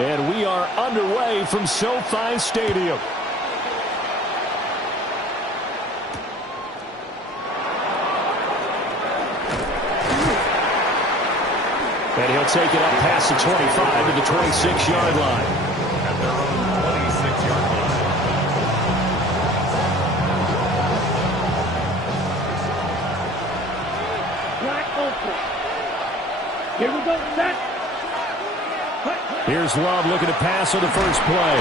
And we are underway from SoFi Stadium. And he'll take it up past the 25 to the 26-yard line. At their own 26-yard line. Wide open. Here we go, set. Here's Love looking to pass on the first play.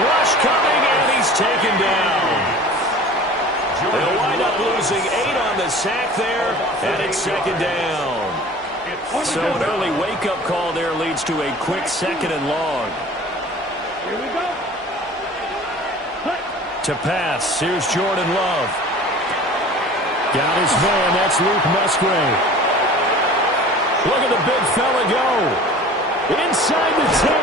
Rush coming, and he's taken down. They'll wind up losing 8 on the sack there, and it's second down. So an early wake-up call there leads to a quick second and long. Here we go. To pass, here's Jordan Love. Got his man, that's Luke Musgrave. Look at the big fella go. Inside the 10.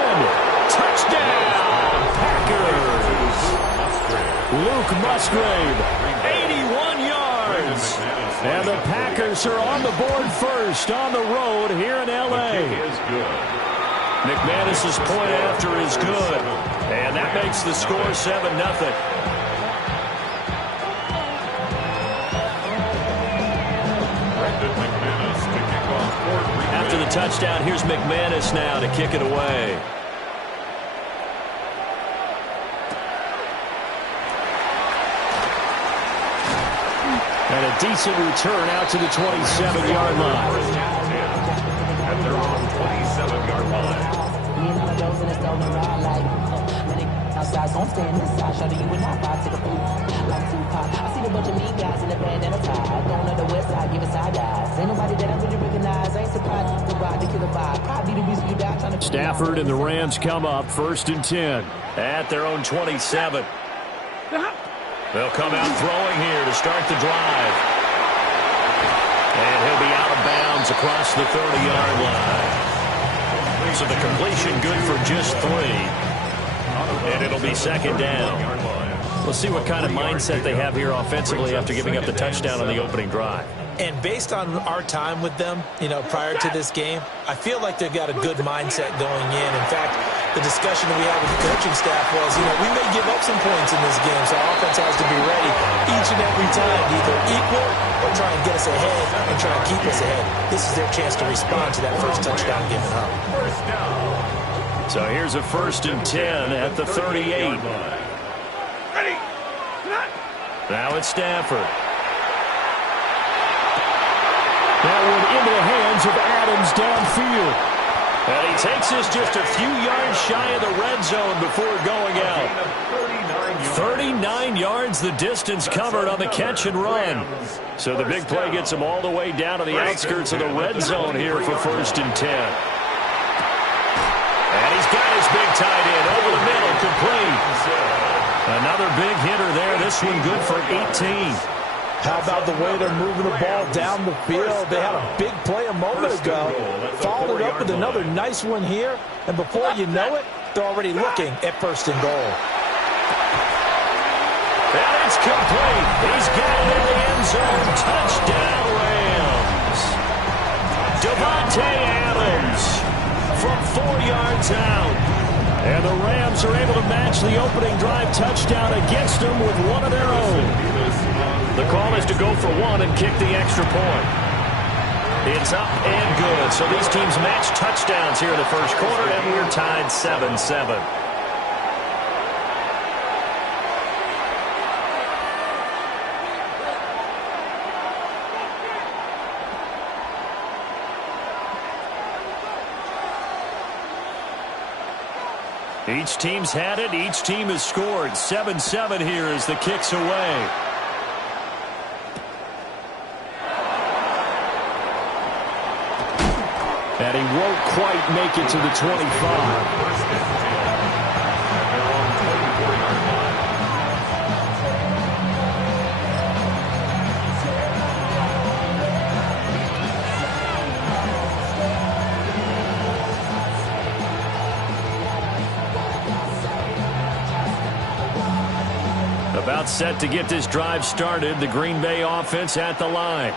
Touchdown, Packers. Luke Musgrave, 81 yards. And the Packers are on the board first on the road here in L.A. McManus's point after is good. And that makes the score 7-0. After the touchdown, here's McManus now to kick it away. And a decent return out to the 27-yard line. At their own 27-yard line. Stafford and the Rams come up 1st and 10 at their own 27. They'll come out throwing here to start the drive. And he'll be out of bounds across the 30-yard line. So the completion good for just 3. And it'll be second down. We'll see what kind of mindset they have here offensively after giving up the touchdown on the opening drive. And based on our time with them, prior to this game, I feel like they've got a good mindset going in. In fact, the discussion that we had with the coaching staff was, we may give up some points in this game, so our offense has to be ready each and every time to either equal or try and get us ahead and try and keep us ahead. This is their chance to respond to that first touchdown given up. So here's a 1st and 10 at the 38. Ready. Now it's Stafford. That one into the hands of Adams downfield. And he takes us just a few yards shy of the red zone before going out. 39 yards the distance covered on the catch and run. So the big play gets him all the way down to the outskirts of the red zone here for 1st and 10. And he's got his big tight end over the middle, complete. Another big hitter there. This one good for 18. How about the way they're moving the ball down the field? They had a big play a moment ago. Followed it up with another nice one here. And before you know it, they're already looking at 1st and goal. And it's complete. He's got it in the end zone. Touchdown, Rams. Devontae Adams from 4 yards out. And the Rams are able to match the opening drive touchdown against them with one of their own. The call is to go for 1 and kick the extra point. It's up and good. So these teams match touchdowns here in the first quarter, and we're tied 7-7. Each team's had it. Each team has scored. 7-7 here as the kick's away. And he won't quite make it to the 25. About set to get this drive started. The Green Bay offense at the line.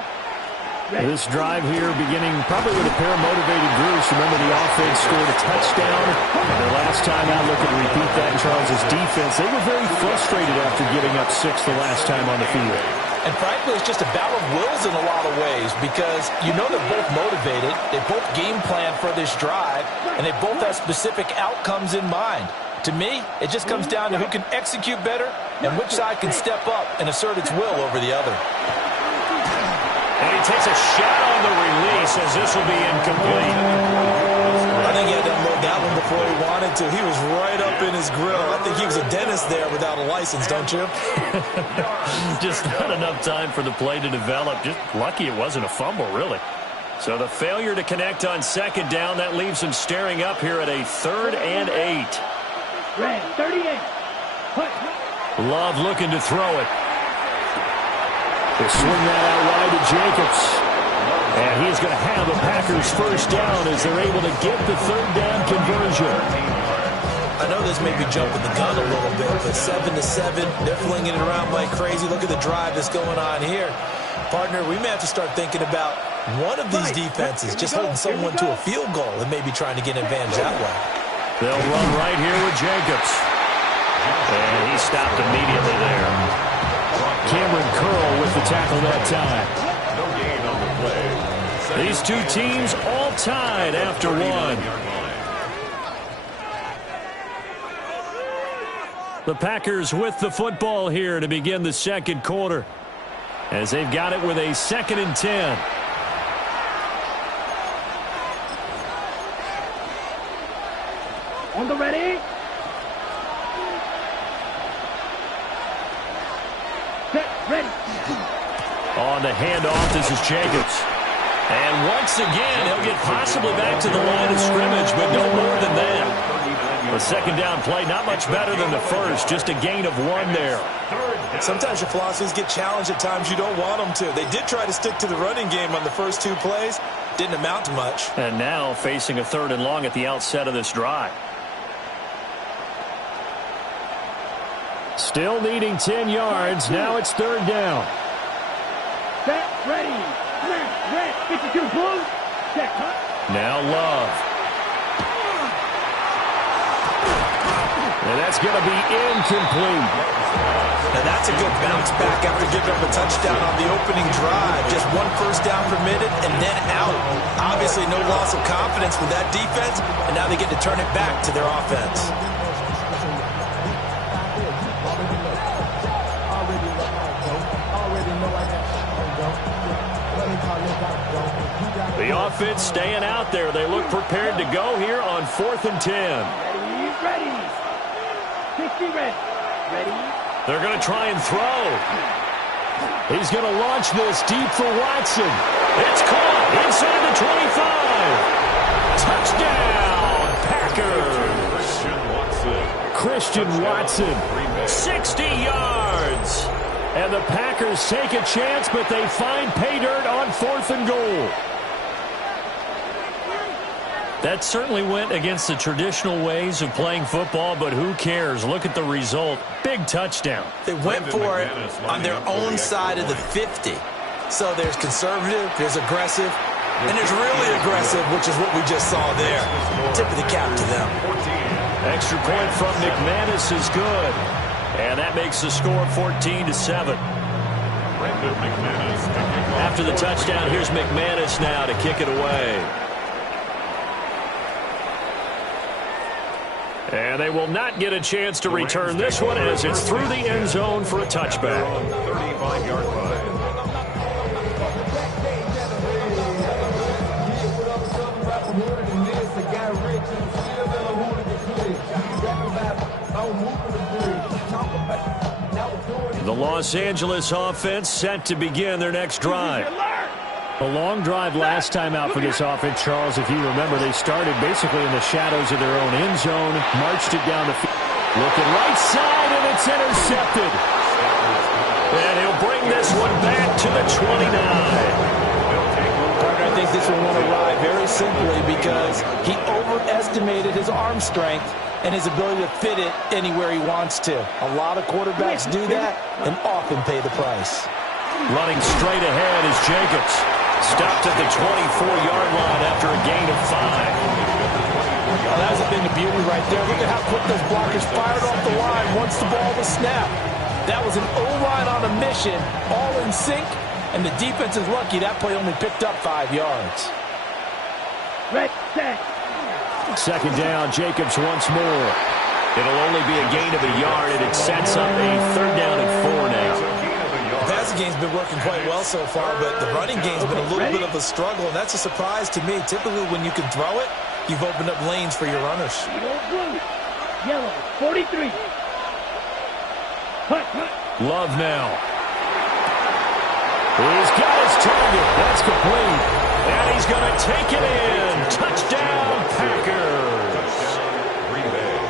This drive here beginning probably with a pair of motivated groups. Remember, the offense scored a touchdown. And their last time out, looking to repeat that in Charles' defense. They were very frustrated after giving up 6 the last time on the field. And frankly, it's just a battle of wills in a lot of ways because you know they're both motivated. They both game plan for this drive, and they both have specific outcomes in mind. To me, it just comes down to who can execute better and which side can step up and assert its will over the other. And he takes a shot on the release as this will be incomplete. I think he had to unload that one before he wanted to. He was right up in his grill. I think he was a dentist there without a license, don't you? Just not enough time for the play to develop. Just lucky it wasn't a fumble, really. So the failure to connect on second down, that leaves him staring up here at a 3rd and 8. Red, 38. Love looking to throw it. They swing that out wide to Jacobs. And he's going to have the Packers first down as they're able to get the 3rd down conversion. I know this may be jumping the gun a little bit, but 7-7, they're flinging it around like crazy. Look at the drive that's going on here. Partner, we may have to start thinking about one of these defenses just holding someone to a field goal and maybe trying to get an advantage that way. They'll run right here with Jacobs. And he stopped immediately there. Cameron Curl with the tackle that time. No gain on the play. These two teams all tied after one. The Packers with the football here to begin the second quarter, as they've got it with a 2nd and 10. On the ready. Set, ready. On the handoff, this is Jacobs. And once again, he'll get possibly back to the line of scrimmage, but no more than that. The second down play, not much better than the first, just a gain of 1 there. Sometimes your philosophies get challenged at times you don't want them to. They did try to stick to the running game on the first 2 plays. Didn't amount to much. And now facing a 3rd and long at the outset of this drive. Still needing 10 yards. Now it's 3rd down. Set, ready. Snap, red, 52 blue. Check, huh? Now Love. And that's going to be incomplete. Now that's a good bounce back after giving up a touchdown on the opening drive. Just 1 first down permitted and then out. Obviously no loss of confidence with that defense, and now they get to turn it back to their offense. The offense staying out there. They look prepared to go here on 4th and 10. Ready. 60 red. Ready. They're going to try and throw. He's going to launch this deep for Watson. It's caught inside the 25. Touchdown, Packers. Christian Watson, 60 yards. And the Packers take a chance, but they find pay dirt on 4th and goal. That certainly went against the traditional ways of playing football, but who cares? Look at the result. Big touchdown. They went for it on their own side of the 50. So there's conservative, there's aggressive, and there's really aggressive, which is what we just saw there. Tip of the cap to them. Extra point from McManus is good. And that makes the score 14-7. After the touchdown, here's McManus now to kick it away. And they will not get a chance to return this one as it's through the end zone for a touchback. 35-yard line. The Los Angeles offense set to begin their next drive. A long drive last time out for this offense, Charles. If you remember, they started basically in the shadows of their own end zone, marched it down the field. Looking right side, and it's intercepted. And he'll bring this one back to the 29. Parker, I think this one won't arrive very simply because he overestimated his arm strength and his ability to fit it anywhere he wants to. A lot of quarterbacks do that and often pay the price. Running straight ahead is Jacobs. Stopped at the 24-yard line after a gain of 5. Well, that's a thing of beauty right there. Look at how quick those blockers fired off the line once the ball was snapped. That was an O-line on a mission, all in sync, and the defense is lucky that play only picked up 5 yards. Red set. Second down, Jacobs once more. It'll only be a gain of a yard, and it sets up a 3rd down and 4 now. The passing game's been working quite well so far, but the running game's been a little bit of a struggle, and that's a surprise to me. Typically, when you can throw it, you've opened up lanes for your runners. Blue. Yellow. 43. Hut. Love now. He's got his target. That's complete. And he's going to take it in. Touchdown, Packers.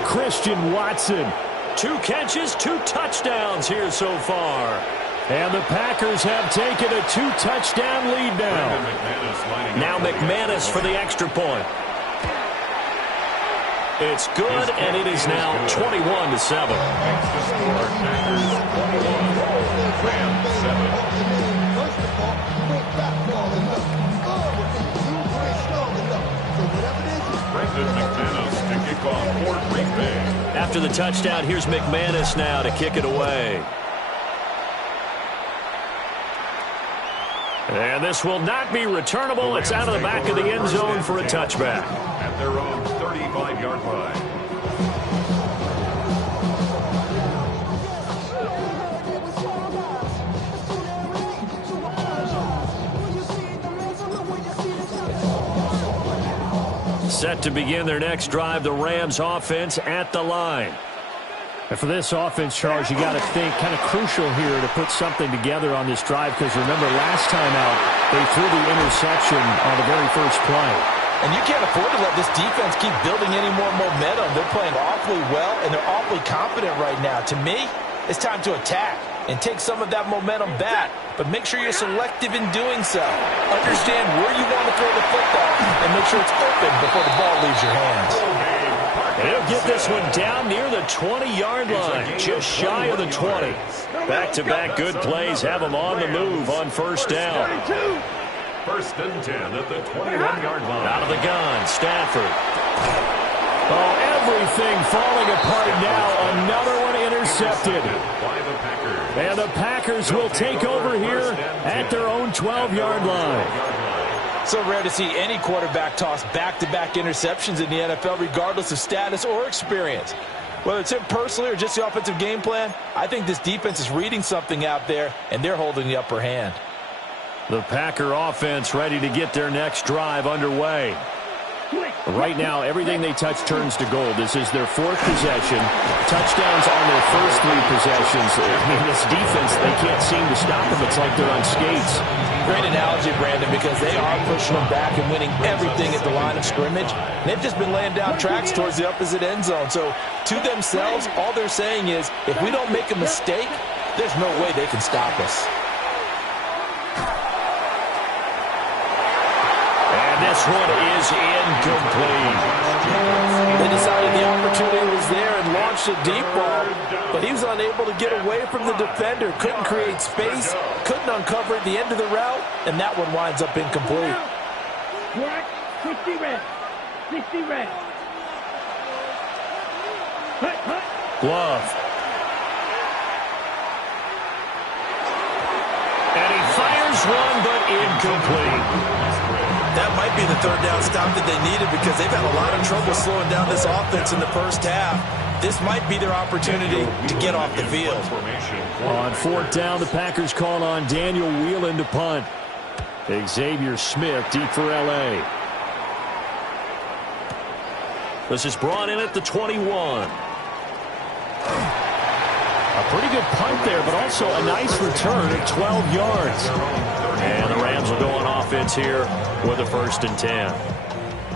Christian Watson. 2 catches, 2 touchdowns here so far. And the Packers have taken a 2-touchdown lead now. Now McManus for the extra point. It's good, and it is now 21-7. After the touchdown, here's McManus now to kick it away. And this will not be returnable. It's out of the back of the end zone for a touchback. At their own 35-yard line. Set to begin their next drive, the Rams offense at the line. And for this offense, Charles, you got to think kind of crucial here to put something together on this drive, because remember last time out they threw the interception on the very first play. And you can't afford to let this defense keep building any more momentum. They're playing awfully well, and they're awfully confident right now. To me, it's time to attack and take some of that momentum back, but make sure you're selective in doing so. Understand where you want to throw the football and make sure it's open before the ball leaves your hands. He'll get this one down near the 20-yard line, just shy of the 20. Back-to-back good plays have them on the move on first down. 1st and 10 at the 21-yard line. Out of the gun, Stafford. Oh, everything falling apart now. Another one intercepted. By the Packers. And the Packers will take over here at their own 12-yard line. So rare to see any quarterback toss back-to-back interceptions in the NFL, regardless of status or experience. Whether it's him personally or just the offensive game plan, I think this defense is reading something out there, and they're holding the upper hand. The Packer offense ready to get their next drive underway. Right now, everything they touch turns to gold. This is their 4th possession. Touchdowns on their first 3 possessions. I mean, this defense, they can't seem to stop them. It's like they're on skates. Great analogy, Brandon, because they are pushing them back and winning everything at the line of scrimmage. They've just been laying down tracks towards the opposite end zone. So, to themselves, all they're saying is, if we don't make a mistake, there's no way they can stop us. This one is incomplete. They decided the opportunity was there and launched a deep ball, but he was unable to get away from the defender, couldn't create space, couldn't uncover at the end of the route, and that one winds up incomplete. Black. 60 red. 60 red. Hut. Love. And he fires one, but incomplete. That might be the 3rd down stop that they needed, because they've had a lot of trouble slowing down this offense in the first half. This might be their opportunity to get off the field. On 4th down, the Packers call on Daniel Whelan to punt. Xavier Smith deep for L.A. This is brought in at the 21. A pretty good punt there, but also a nice return at 12 yards. And the Rams will go on offense here with a 1st and 10.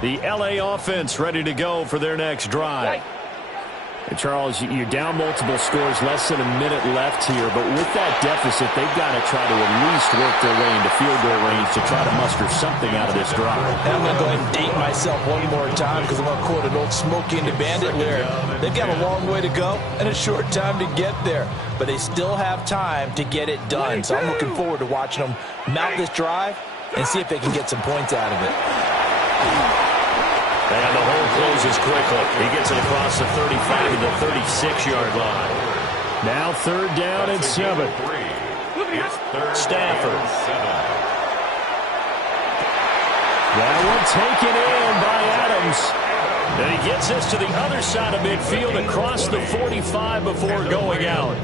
The L.A. offense ready to go for their next drive. And Charles, you're down multiple scores, less than a minute left here, but with that deficit, they've got to try to at least work their way into field goal range to try to muster something out of this drive. And I'm going to go ahead and date myself one more time, because I'm going to quote an old Smokey and the Bandit lyric. They've got a long way to go and a short time to get there, but they still have time to get it done. So I'm looking forward to watching them mount this drive and see if they can get some points out of it. And the hole closes quickly. He gets it across the 35 to the 36-yard line. Now 3rd down and 7. Stafford. That one taken in by Adams. And he gets this to the other side of midfield across the 45 before going out.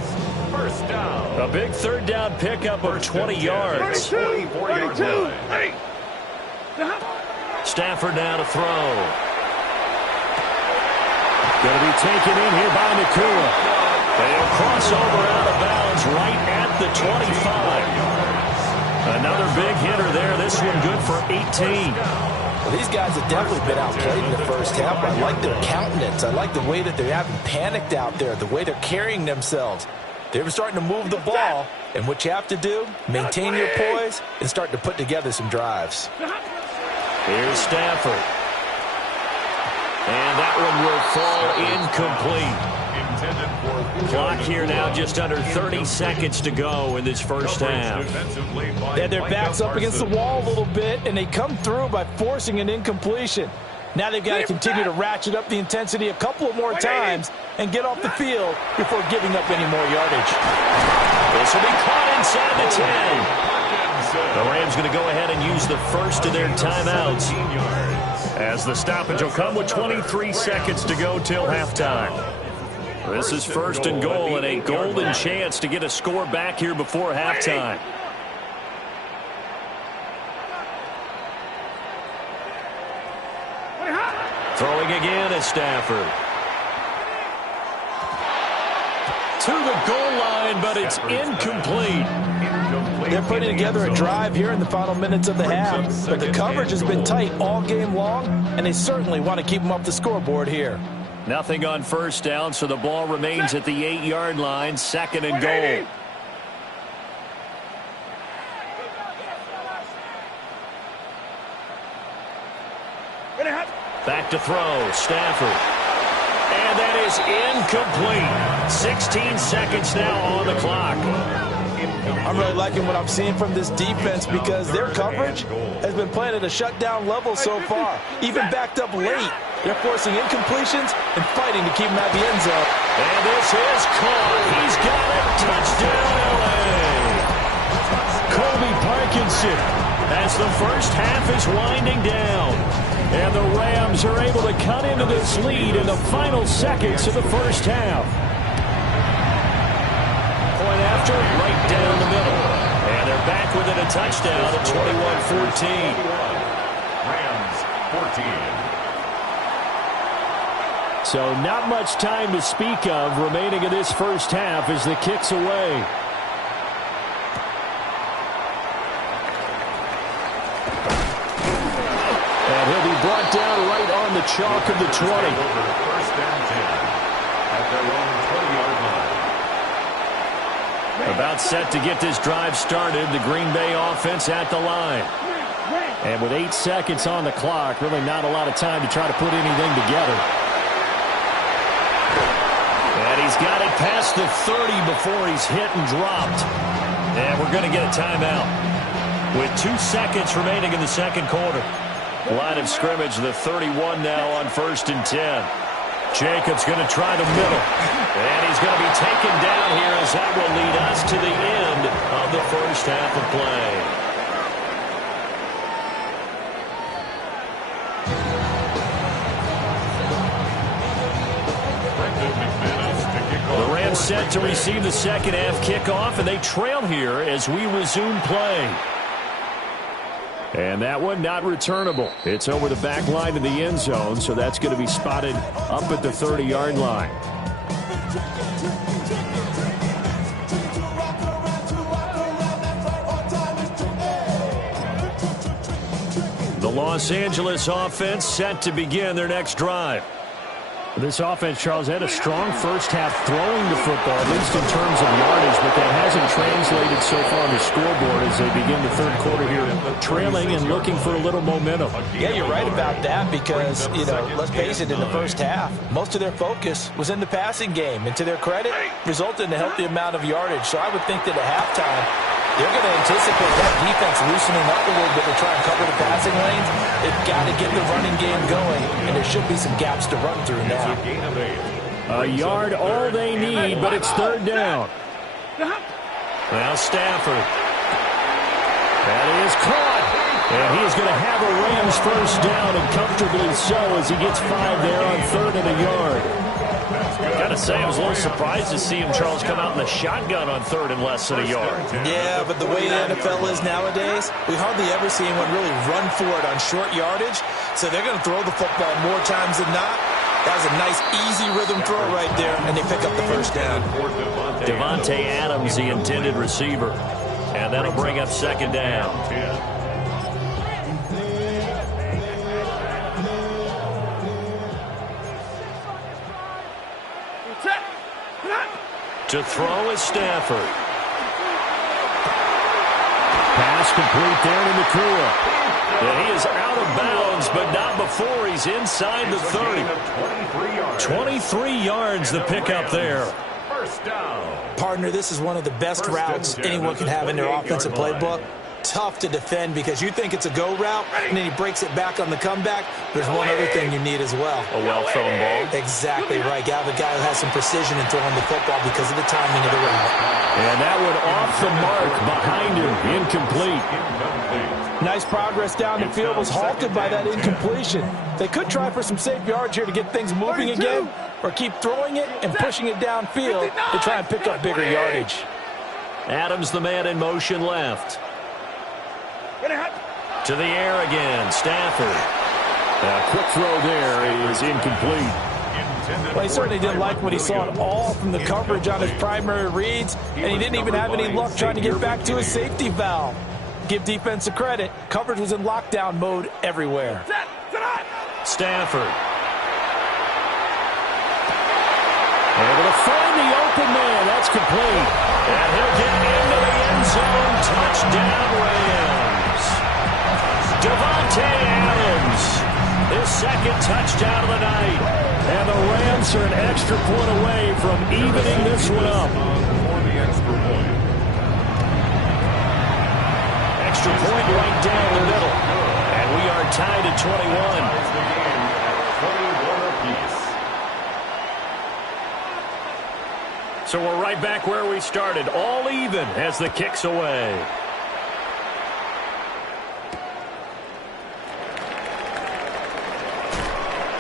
First down. A big 3rd down pickup of 20 yards. 24-yard line. Stafford now to throw. Going to be taken in here by Nakua. They'll cross over out of bounds right at the 25. Another big hitter there. This one good for 18. Well, these guys have definitely been outplayed in the first half. I like their countenance. I like the way that they haven't panicked out there, the way they're carrying themselves. They're starting to move the ball, and what you have to do, maintain your poise and start to put together some drives. Here's Stafford. And that one will fall incomplete. Clock here now just under 30 seconds to go in this first half. Yeah, their back's up against the wall a little bit, and they come through by forcing an incompletion. Now they've got to continue to ratchet up the intensity a couple of more times and get off the field before giving up any more yardage. This will be caught inside the 10. The Rams going to go ahead and use the first of their timeouts, as the stoppage will come with 23 seconds to go till halftime. This is 1st and goal, and a golden chance to get a score back here before halftime. Throwing again is Stafford. To the goal line, but it's incomplete. They're putting together a drive here in the final minutes of the half, but the coverage has been tight all game long, and they certainly want to keep them off the scoreboard here. Nothing on 1st down, so the ball remains at the 8-yard line, 2nd and goal. Back to throw, Stafford. And that is incomplete. 16 seconds now on the clock. I'm really liking what I'm seeing from this defense because their coverage has been playing at a shutdown level so far. Even backed up late, they're forcing incompletions and fighting to keep them out the end zone. And this is caught. He's got it. Touchdown, L.A. Colby Parkinson, as the first half is winding down. and the Rams are able to cut into this lead in the final seconds of the first half. Point after, right down the middle. And they're back within a touchdown at 21-14. Rams 14. So not much time to speak of remaining in this first half as the kick's away. And he'll be brought down right on the chalk of the 20. First and 10 at their own 20-yard line. About set to get this drive started, the Green Bay offense at the line. And with 8 seconds on the clock, really not a lot of time to try to put anything together. And he's got it past the 30 before he's hit and dropped. And we're going to get a timeout with 2 seconds remaining in the second quarter. Line of scrimmage, the 31 now on 1st and 10. Jacobs going to try the middle. And he's going to be taken down here as that will lead us to the end of the first half of play. The Rams set to receive the second half kickoff, and they trail here as we resume play. And that one not returnable. It's over the back line of the end zone, so that's going to be spotted up at the 30-yard line. The Los Angeles offense set to begin their next drive. This offense, Charles, had a strong first half throwing the football, at least in terms of yardage, but that hasn't translated so far on the scoreboard as they begin the third quarter here, trailing and looking for a little momentum. Yeah, you're right about that because, you know, let's face it, in the first half, most of their focus was in the passing game, and to their credit, resulted in a healthy amount of yardage. So I would think that at halftime, They're going to anticipate that defense loosening up a little bit to try and cover the passing lanes. They've got to get the running game going, and there should be some gaps to run through now. A yard all they need, but it's third down. Now Stafford. That is caught. And he is going to have a Rams first down, and comfortably so as he gets 5 there on 3rd and a yard. Got to say, I was a little surprised to see him, Charles, come out in the shotgun on 3rd and less than a yard. Yeah, but the way the NFL is nowadays, we hardly ever see anyone really run for it on short yardage. So they're going to throw the football more times than not. That was a nice, easy rhythm throw right there, and they pick up the first down. Davante Adams, the intended receiver. And that'll bring up second down. To throw is Stafford. Pass complete there to Nakua. And he is out of bounds, but not before he's inside the 30. 23 yards the pickup there. First down. Partner, this is one of the best routes anyone can have in their offensive playbook. Tough to defend because you think it's a go route, and then he breaks it back on the comeback. There's one other thing you need as well. A well-thrown ball. Exactly right. You have a guy who has some precision in throwing the football because of the timing of the route. And that one off the mark behind him. Incomplete. Nice progress down the field was halted by that incompletion. They could try for some safe yards here to get things moving again, or keep throwing it and pushing it downfield to try and pick up bigger yardage. Adams, the man in motion left. To the air again, Stafford. A quick throw there is incomplete. Well, he certainly didn't like what he saw at all from the coverage on his primary reads, and he didn't even have any luck trying to get back to his safety valve. Give defense a credit. Coverage was in lockdown mode everywhere. Stafford. Able to find the open man. That's complete. And he'll get into the end zone. Touchdown, Rams. Davante Adams, his second touchdown of the night. And the Rams are an extra point away from evening this one up. Extra point right down the middle. And we are tied at 21. So we're right back where we started, all even as the kick's away.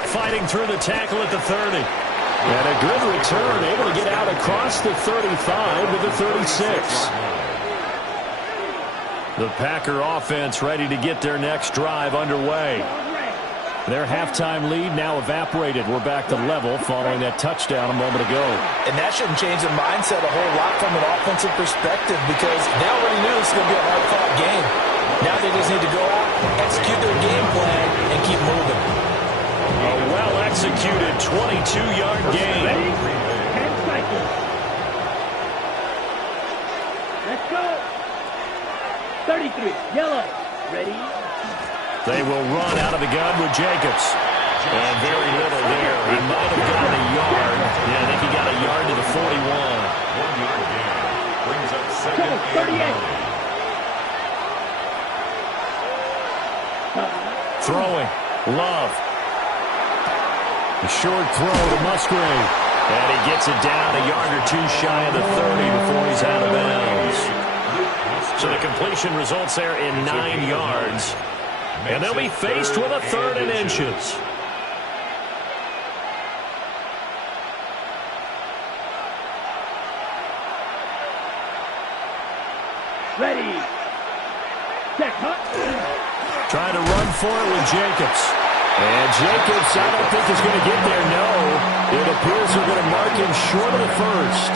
Fighting through the tackle at the 30. And a good return, able to get out across the 35 to the 36. The Packer offense ready to get their next drive underway. Their halftime lead now evaporated. We're back to level following that touchdown a moment ago. And that shouldn't change the mindset a whole lot from an offensive perspective because they already knew this was going to be a hard-fought game. Now they just need to go out, execute their game plan, and keep moving. A well-executed 22-yard gain. Ready? 10 seconds. Let's go. 33. Yellow. Ready? They will run out of the gun with Jacobs. And very little there. He might have gotten a yard. Yeah, I think he got a yard to the 41. 1 yard gain. Brings up second and 38. 9. Throwing. Love. A short throw to Musgrave. And he gets it down a yard or two shy of the 30 before he's out of bounds. So the completion results there in 9 yards. And they'll be faced with a 3rd and inches. Ready. Check. Trying to run for it with Jacobs. And Jacobs, I don't think is going to get there, no. It appears they're going to mark him short of the first.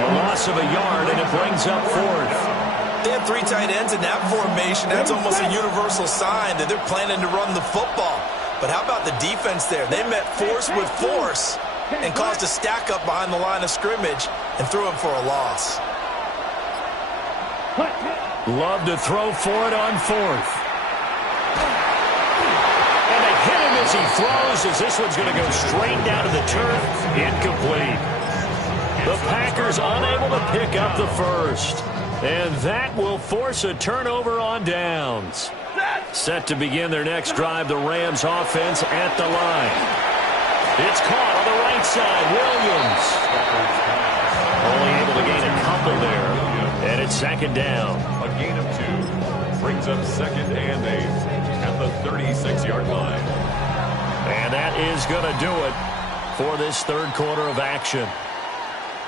A loss of a yard, and it brings up 4th. They have 3 tight ends in that formation. That's almost a universal sign that they're planning to run the football. But how about the defense there? They met force with force and caused a stack up behind the line of scrimmage and threw him for a loss. Love to throw for it on 4th. And they hit him as he throws, as this one's going to go straight down to the turf. Incomplete. The Packers unable to pick up the first. And that will force a turnover on downs. Set to begin their next drive, the Rams offense at the line. It's caught on the right side. Williams. Only able to gain a couple there. And it's second down. A gain of 2 brings up second and 8 at the 36-yard line. And that is going to do it for this third quarter of action.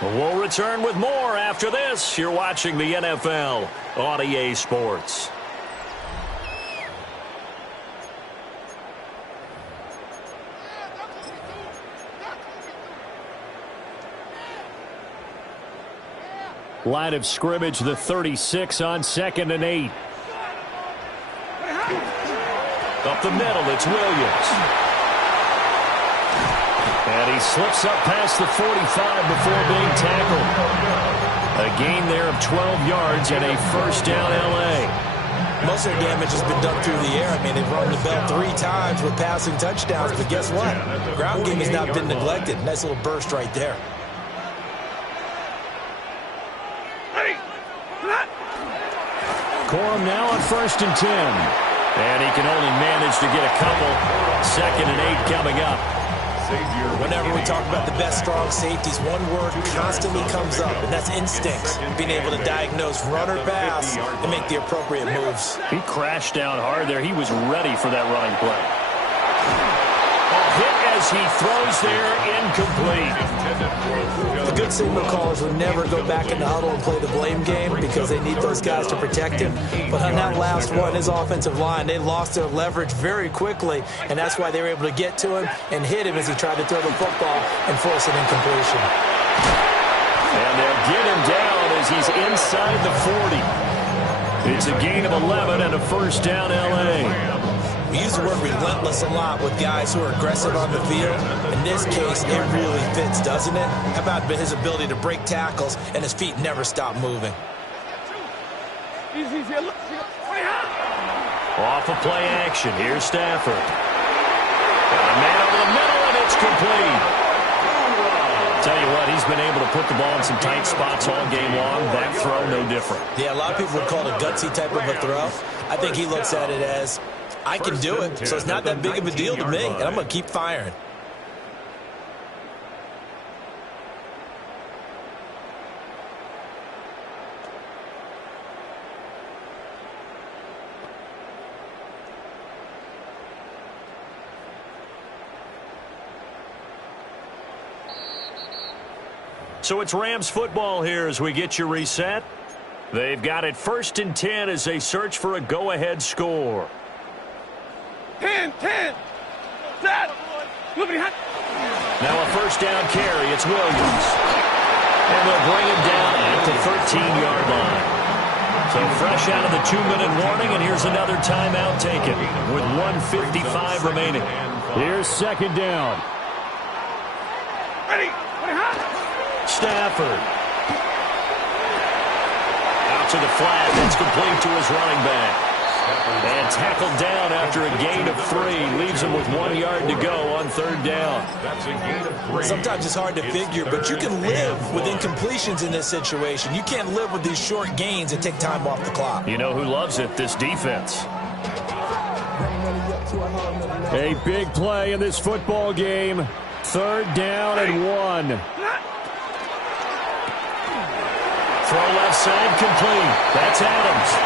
We'll return with more after this. You're watching the NFL on EA Sports. Line of scrimmage, the 36 on 2nd and 8. Up the middle, it's Williams. And he slips up past the 45 before being tackled. A gain there of 12 yards and a first down L.A. Most of their damage has been done through the air. I mean, they've rung the bell 3 times with passing touchdowns, but guess what? Ground game has not been neglected. Nice little burst right there. Corum now on 1st and 10. And he can only manage to get a couple. 2nd and 8 coming up. Whenever we talk about the best strong safeties, one word constantly comes up, and that's instincts. Being able to diagnose run or pass and make the appropriate moves. He crashed down hard there. He was ready for that running play. A hit as he throws there, incomplete. The good signal callers would never go back in the huddle and play the blame game because they need those guys to protect him. But on that last one, his offensive line, they lost their leverage very quickly, and that's why they were able to get to him and hit him as he tried to throw the football and force an incompletion. And they'll get him down as he's inside the 40. It's a gain of 11 and a first down L.A. We use the word relentless a lot with guys who are aggressive on the field. In this case, it really fits, doesn't it? How about his ability to break tackles and his feet never stop moving? Off of play action, here's Stafford. Got a man over the middle, and it's complete. Tell you what, he's been able to put the ball in some tight spots all game long. That throw, no different. Yeah, a lot of people would call it a gutsy type of a throw. I think he looks at it as, I can do it, so it's not that big of a deal to me, and I'm going to keep firing. So it's Rams football here as we get you reset. They've got it 1st and 10 as they search for a go-ahead score. 10, set, now a first down carry. It's Williams. And they'll bring him down at the 13-yard line. So fresh out of the 2-minute warning, and here's another timeout taken with 1:55 remaining. Here's second down. ready, Stafford. Out to the flat. That's complete to his running back. And tackled down after a gain of 3. Leaves him with 1 yard to go on 3rd down. That's a gain of 3. Sometimes it's hard to figure, but you can live with incompletions in this situation. You can't live with these short gains and take time off the clock. You know who loves it? This defense. A big play in this football game. 3rd down and 1. Throw left side complete. That's Adams.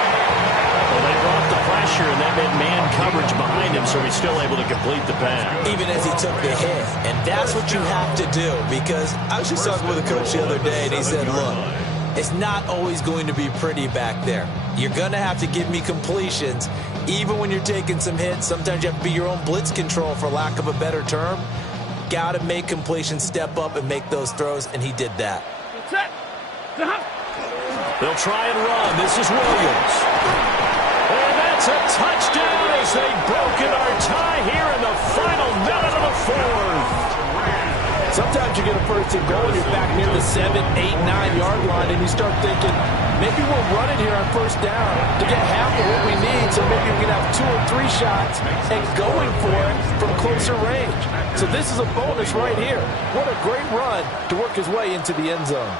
Well, they brought the pressure, and that meant man coverage behind him, so he's still able to complete the pass. Even as he took the hit. And that's what you have to do, because I was just talking with a coach the other day, and he said, look, it's not always going to be pretty back there. You're going to have to give me completions. Even when you're taking some hits, sometimes you have to be your own blitz control, for lack of a better term. Got to make completions, step up, and make those throws, and he did that. They'll try and run. This is Williams. And that's a touchdown as they've broken our tie here in the final minute of the 4th. Sometimes you get a first and goal, and you're back near the 7, 8, 9-yard line, and you start thinking, maybe we'll run it here on 1st down to get half of what we need, so maybe we can have 2 or 3 shots and going for it from closer range. So this is a bonus right here. What a great run to work his way into the end zone.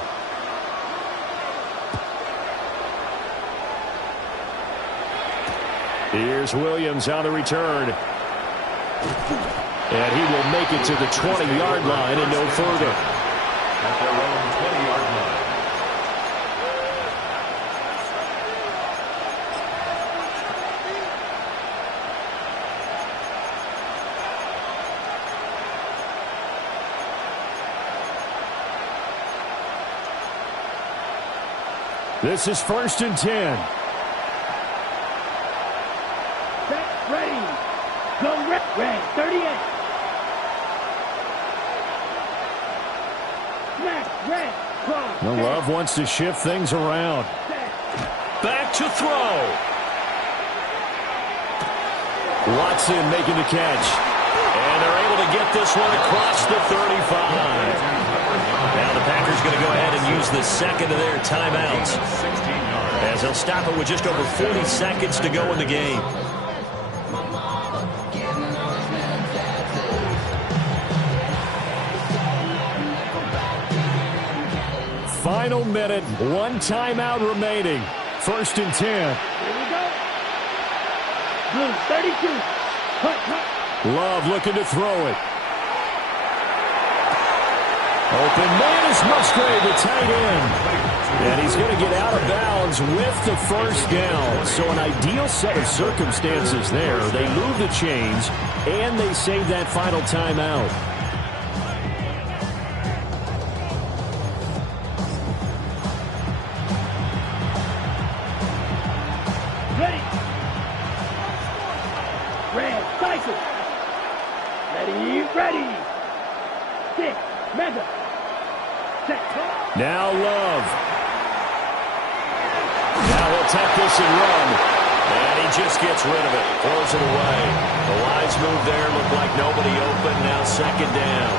Here's Williams on the return. And he will make it to the 20-yard line and no further. At their own 20-yard line. This is 1st and 10. Set, ready. Go red, 38. Smash, red, cross. The Love wants to shift things around. Back to throw. Watson making the catch. And they're able to get this one across the 35. Now the Packers going to go ahead and use the second of their timeouts, as they'll stop it with just over 40 seconds to go in the game. Final minute, one timeout remaining. 1st and 10. Here we go. Blue, 32. Cut. Love looking to throw it. Open man is Musgrave, the tight end. And he's going to get out of bounds with the first down. So an ideal set of circumstances there. They move the chains, and they save that final timeout. Ready. Red, cycle. Ready. 6, mega. Set. Now Love. Now he'll take this and run. And he just gets rid of it. Throws it away. The wise move there. Looked like nobody open. Now 2nd down.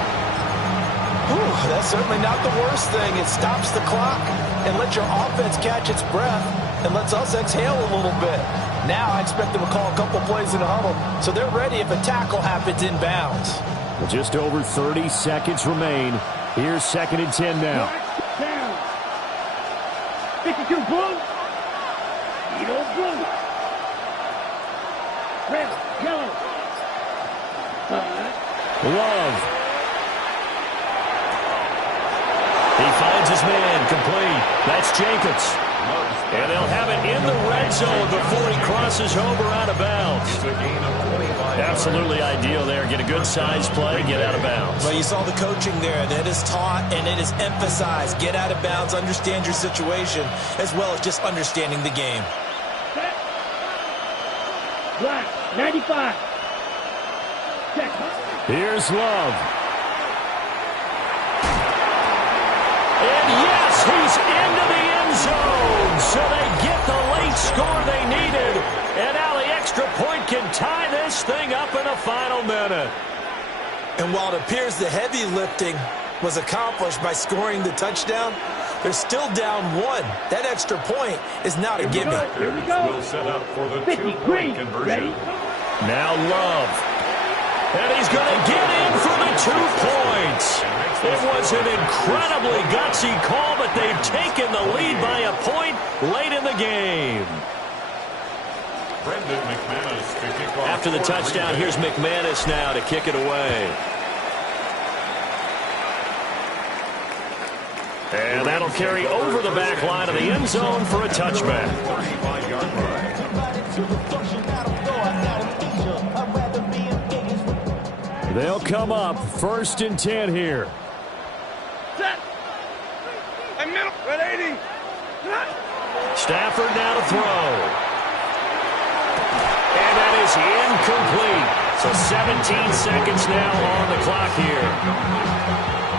That's certainly not the worst thing. It stops the clock and lets your offense catch its breath and lets us exhale a little bit. Now I expect them to call a couple plays in a huddle, so they're ready if a tackle happens inbounds. Well, just over 30 seconds remain. Here's 2nd and 10 now. Down. 52 blue. Edo blue. Red, yellow. Love. He finds his man, complete. That's Jacobs. And they'll have it in the red zone before he crosses over out of bounds. It's a gain of 25. Absolutely ideal there. Get a good size play, get out of bounds. Well, you saw the coaching there. That is taught and it is emphasized. Get out of bounds, understand your situation, as well as just understanding the game. Set. Black, 95. Set. Here's Love. And yes, he's into the end zone. So they get the late score they needed. And now the extra point can tie this thing up in the final minute. And while it appears the heavy lifting was accomplished by scoring the touchdown, they're still down 1. That extra point is not a gimme. Here we go. Will set up for the 50 two-point green. conversion. Ready. Now Love. And he's going to get in for the 2 points. It was an incredibly gutsy call, but they've taken the lead by a point late in the game. After the touchdown, here's McManus now to kick it away. And that'll carry over the back line of the end zone for a touchback. 35-yard line. They'll come up 1st and 10 here. Set. And middle. Red 80. Stafford now to throw. And that is incomplete. So 17 seconds now on the clock here.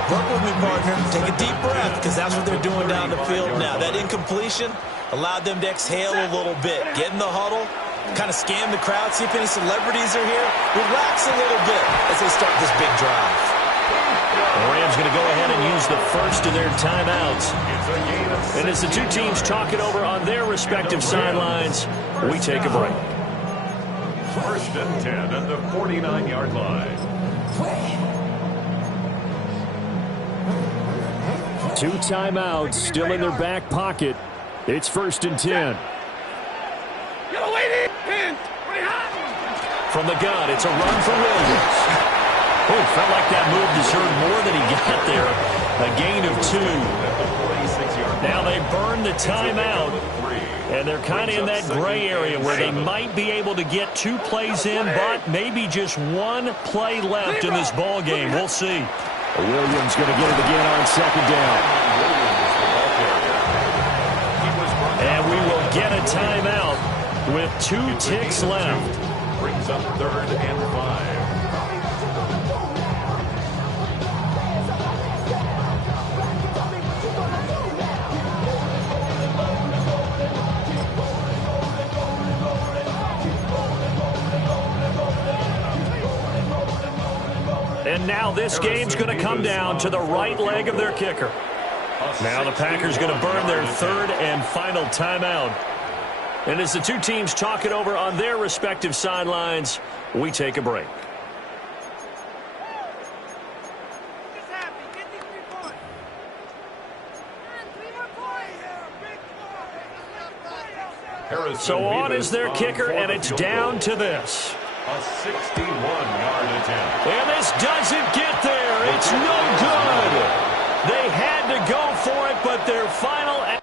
Work with me, partner. Take a deep breath, because that's what they're doing down the field now. That incompletion allowed them to exhale a little bit. Get in the huddle, kind of scan the crowd, see if any celebrities are here. Relax a little bit as they start this big drive. The Rams going to go ahead and use the first of their timeouts. And as the two teams talk it over on their respective sidelines, we take a break. 1st and 10 at the 49-yard line. 2 timeouts still in their back pocket. It's 1st and 10. Yellow 80. 10. From the gun, it's a run for Williams. Oh, felt like that move deserved more than he got there. A gain of 2. Now they burn the timeout, and they're kind of in that gray area where they might be able to get 2 plays in, but maybe just 1 play left in this ball game. We'll see. Williams going to get it again on second down. And we will get a timeout with 2 ticks left. Brings up 3rd and 5. And now this game's going to come down to the right leg of their kicker. Now the Packers going to burn their 3rd and final timeout. And as the 2 teams talk it over on their respective sidelines, we take a break. So on is their kicker, and it's down to this. A 61-yard attempt. And this doesn't get there. It's no good. They had to go for it, but their final